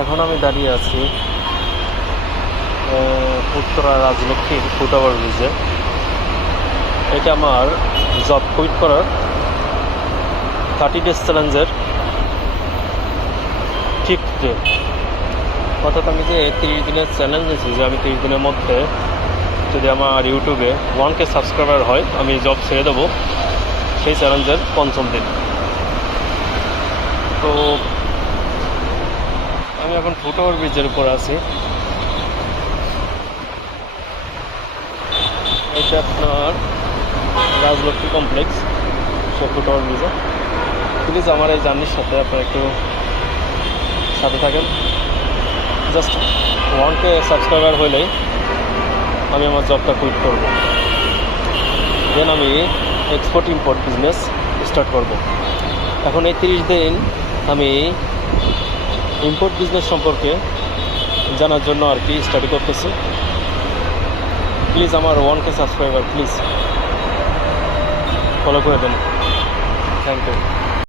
এখন আমি দাঁড়িয়ে আছি উত্তরা রাজলক্ষ্মীর ফুটওভার ব্রিজে। এটা আমার জব কুইট করার 30 ডেজ চ্যালেঞ্জের ফিফথ ডে। অর্থাৎ আমি যে 30 দিনের চ্যালেঞ্জ নিয়েছি যে আমি 30 দিনের মধ্যে যদি আমার ইউটিউবে 1K সাবস্ক্রাইবার হয় আমি জব ছেড়ে দেবো, সেই চ্যালেঞ্জের পঞ্চম দিন। তো আমি এখন ফুটওভার ব্রিজের উপর আছি। এটা আপনার রাজলক্ষ্মী কমপ্লেক্স, সে ফুটওভার ব্রিজে। প্লিজ আমার এই জার্নির সাথে আপনারা একটু সাথে থাকেন। জাস্ট 1K সাবস্ক্রাইবার হইলেই আমি আমার জবটা কুইট করব, দেন আমি এক্সপোর্ট ইম্পোর্ট বিজনেস স্টার্ট করব। এখন এই 30 দিন আমি ইম্পোর্ট বিজনেস সম্পর্কে জানার জন্য আর কি স্টাডি করতেছি। প্লিজ আমার 1K সাবস্ক্রাইবার প্লিজ ফলো করে দেন। Thank you.